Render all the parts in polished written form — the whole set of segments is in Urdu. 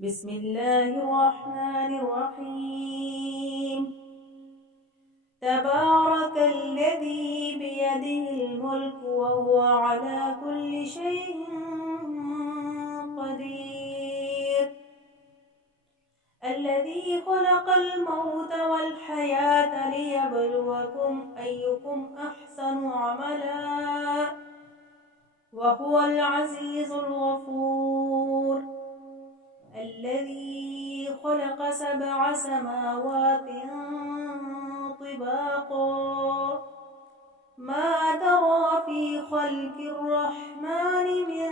بسم الله الرحمن الرحيم. تبارك الذي بيده الملك وهو على كل شيء قدير، الذي خلق الموت والحياة ليبلوكم أيكم أحسن عملا وهو العزيز الغفور، الذي خلق 7 سماوات طباقا ما ترى في خلق الرحمن من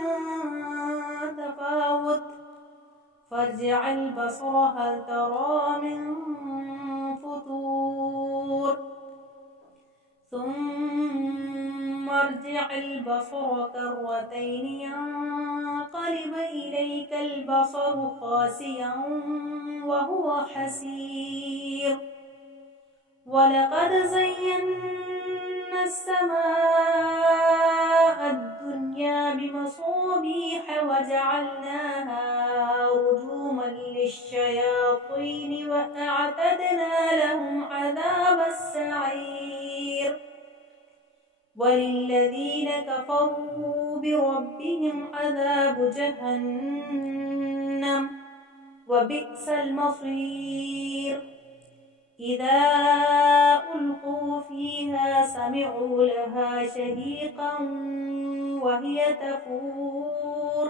تفاوت فارجع البصر هل ترى من فطور ثم ارجع البصر كرتين ينقلب إليك البصر خاسئا وهو حسير، ولقد زينا السماء الدنيا بمصابيح وجعلناها رجوما للشياطين وأعتدنا لهم عذاب السعير، وللذين كفروا بربهم عذاب جهنم وبئس المصير، إذا ألقوا فيها سمعوا لها شهيقا وهي تفور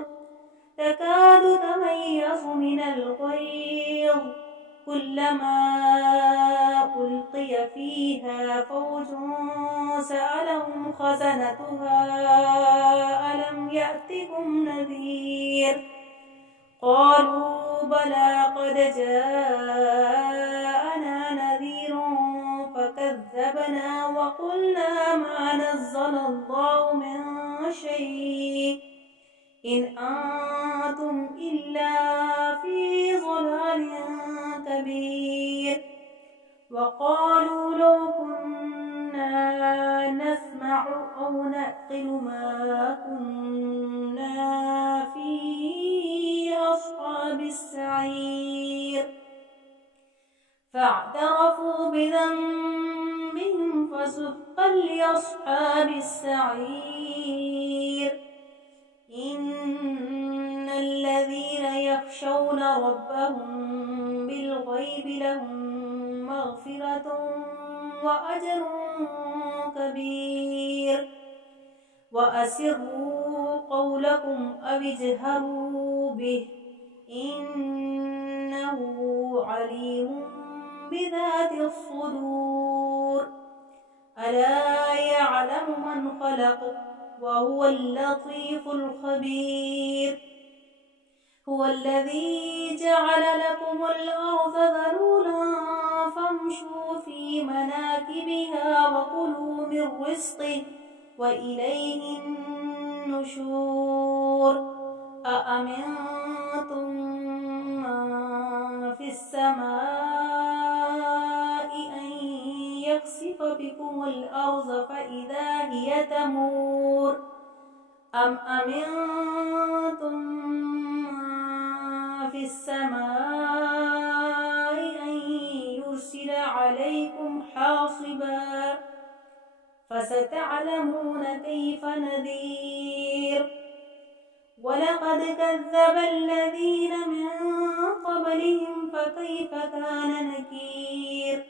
تكاد تميز من الغيظ، كلما ألقي فيها فوج سألهم خزنتها ألم يأتكم نذير، قالوا بلى قد جاءنا نذير فكذبنا وقلنا ما نزل الله من شيء إن أنتم إلا في ضلال كبير، وقالوا لو كنا نسمع أو نعقل ما كنا في أصحاب السعير، فاعترفوا بذنبهم فسحقا لأصحاب السعير، إن الذين يخشون ربهم بالغيب لهم مغفرة وأجر كبير، وأسروا قولكم أو اجهروا به إنه عليم بذات الصدور، ألا يعلم من خلق وهو اللطيف الخبير، هو الذي جعل لكم الأرض ذلولا فامشوا في مناكبها وكلوا من رزقه وإليه النشور، أأمنتم من في السماء أن يخسف بكم الأرض فإذا هي تمور، أم أمنتم من في السماء أن يرسل عليكم حاصبا فستعلمون كيف نذير، ولقد كذب الذين من قبلهم فكيف كان نكير،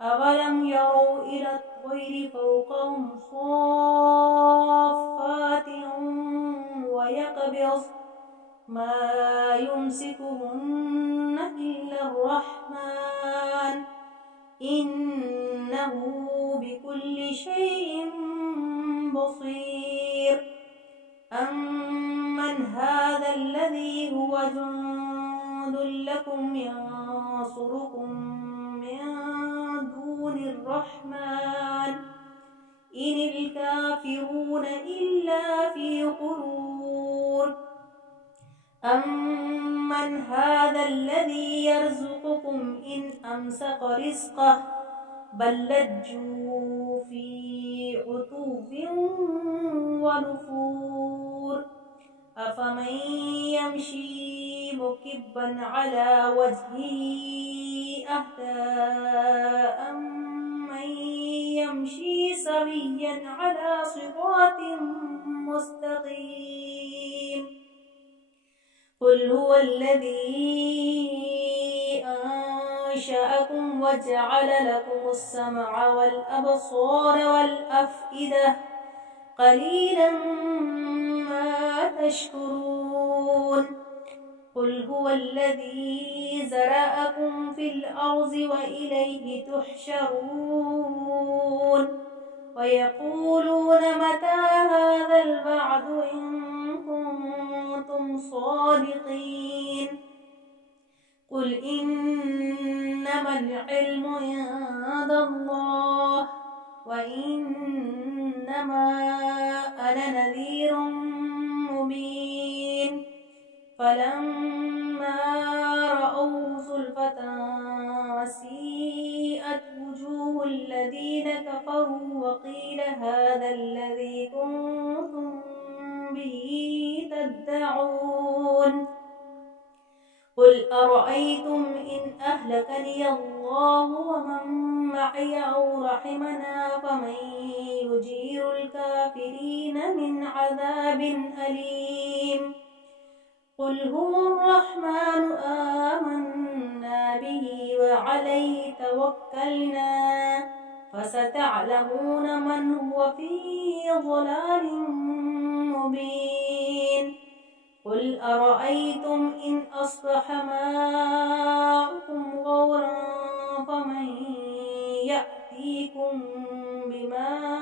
أولم يروا إلى الطير فوقهم صافات ويقبض ما يمسكهن إلا الرحمن إنه بكل شيء بصير، أمن هذا الذي هو جند لكم ينصركم من دون الرحمن إن الكافرون إلا في غرور، أمن هذا الذي يرزقكم إن أمسك رزقه بل لجوا في عتو ونفور، أفمن يمشي مكبا على وجهه أهدى أمن يمشي سويا على صراط مستقيم قل هو الذي أنشأكم وجعل لكم السمع والأبصار والأفئدة قليلا ما تشكرون قل هو الذي زرعكم في الأرض وإليه تحشرون ويقولون متى هذا الوعد إن كنتم صادقين قل إنما العلم عند الله وإنما أنا نذير مبين فلما رأوا زلفة سيئت وجوه الذين كفروا وقيل هذا الذي كنتم به تدعون قل أرأيتم إن أهلكني الله ومن معي أو رحمنا فمن يجير الكافرين من عذاب أليم قل هو الرحمن آمنا به وعليه توكلنا فستعلمون من هو في ضلال مبين قل أرأيتم إن أصبح ماؤكم غورا فمن يأتيكم بماء